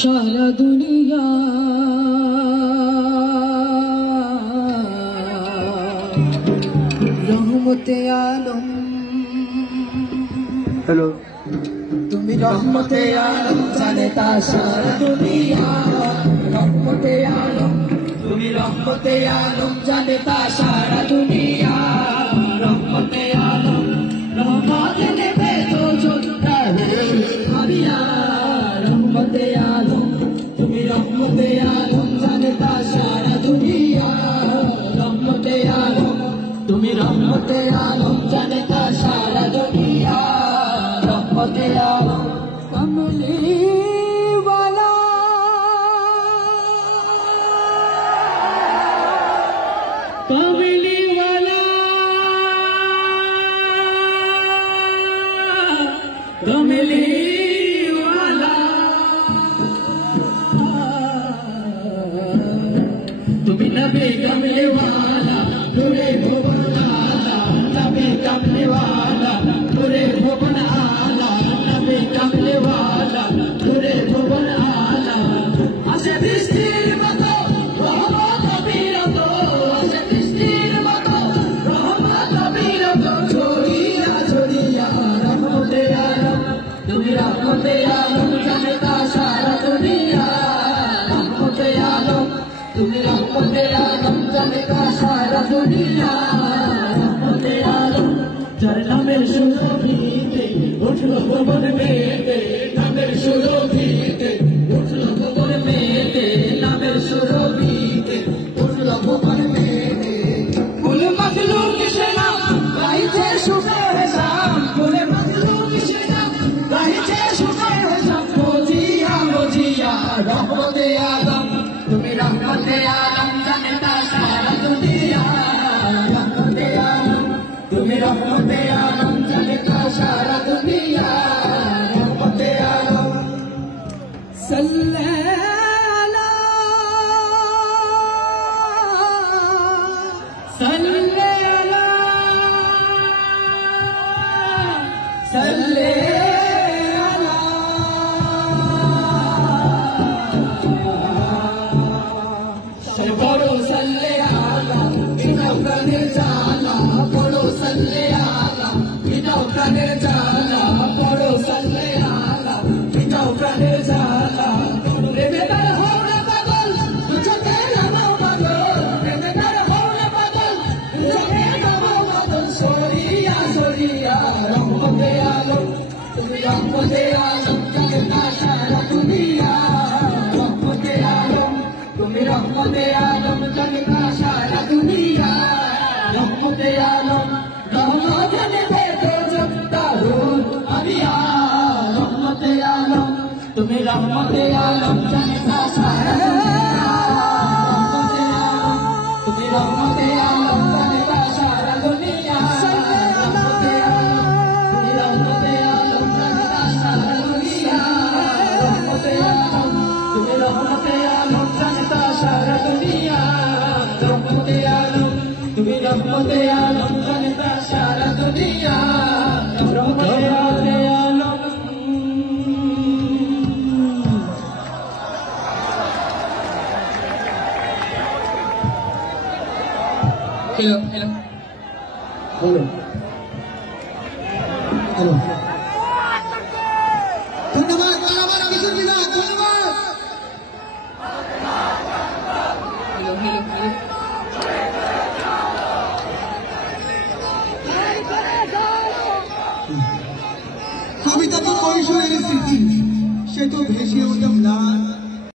সারা দুনিয়া রহমতে আলম हेलो তুমি রহমতে আলম জানেতা সারা দুনিয়া রহমতে আলম তুমি রহমতে আলম জানেতা সারা দুনিয়া রহমতে আলম রহমত নেবে তো যোদ্ধা হে আমিয়া রহমতে আলম তুমি রহমতে আলম জানেতা সারা দুনিয়া রহমতে আলম তুমি রহমতে আলম জানেতা সারা দুনিয়া রহমতে আলম কমলি वाला कमली वाला कमली वाला तुम नबी कमली वाला पूरे भुवन आला नबी कमली वाला पूरे भुवन आला नबी कमली वाला पूरे भुवन आला आशे दृष्टिर मतो रहमत बीरतो आशे दृष्टिर मतो रहमत बीरतो छोड़िया छोड़िया रहमते आलम তুমি রহমতে আলম জানেতা সারা দুনিয়া রহমতে আলম তুমি রহমতে আলম জানেতা সারা দুনিয়া রহমতে আলম যার নামের সুরভিতে উঠল ভুবন মেতে নামের সুরভিতে উঠল ভুবন মেতে নামের সুরভিতে উঠল ভুবন মেতে ফুল মজলুম সেনা গাইছে সুখে শাম ফুল মজলুম সেনা গাইছে সুখে শাম বুঝিয়া বুঝিয়া রহমতে আলম তুমি রহমতে আলম জানেতা সারা দুনিয়া রহমতে আলম তুমি রহমতে আলম জানেতা সারা দুনিয়া রহমতে আলম সাল্লাল্লাহু বড় সাল্লে আলা বিনাও কানে জালা বড় সাল্লে আলা বিনাও কানে জালা বড় সাল্লে আলা বিনাও কানে জালা রেবে তার হোনা পাগল তুঝে লাগাও পাগল রেবে তার হোনা পাগল তুঝে লাগাও পাগল সরিয়া সরিয়া রহমতে আলম তুমি রহমতে আলম জানেতা সারা দুনিয়া রহমতে আলম তুমি রহমতে আলম জানেতা সারা দুনিয়া রহমতে আলম রহমত নেবে তো যোদ্ধা রুল আমিয়া রহমতে আলম তুমি রহমতে আলম জানেতা সারা দুনিয়া রহমতে আলম তুমি রহমতে আলম জানেতা সারা দুনিয়া রহমতে আলম তুমি রহমতে আলম জানেতা সারা দুনিয়া রহমতে আলম তুমি রহমতে আলম জানেতা সারা দুনিয়া রহমতে আলম তুমি রহমতে আলম জানেতা সারা দুনিয়া রহমতে Alam hello hello hello hello ধন্যবাদ আমার কিছু দিনা ধন্যবাদ हेलो हेलो हेलो কবিতা তো কৈশোরের স্মৃতি সে তো ভেসে উঠল ম্লান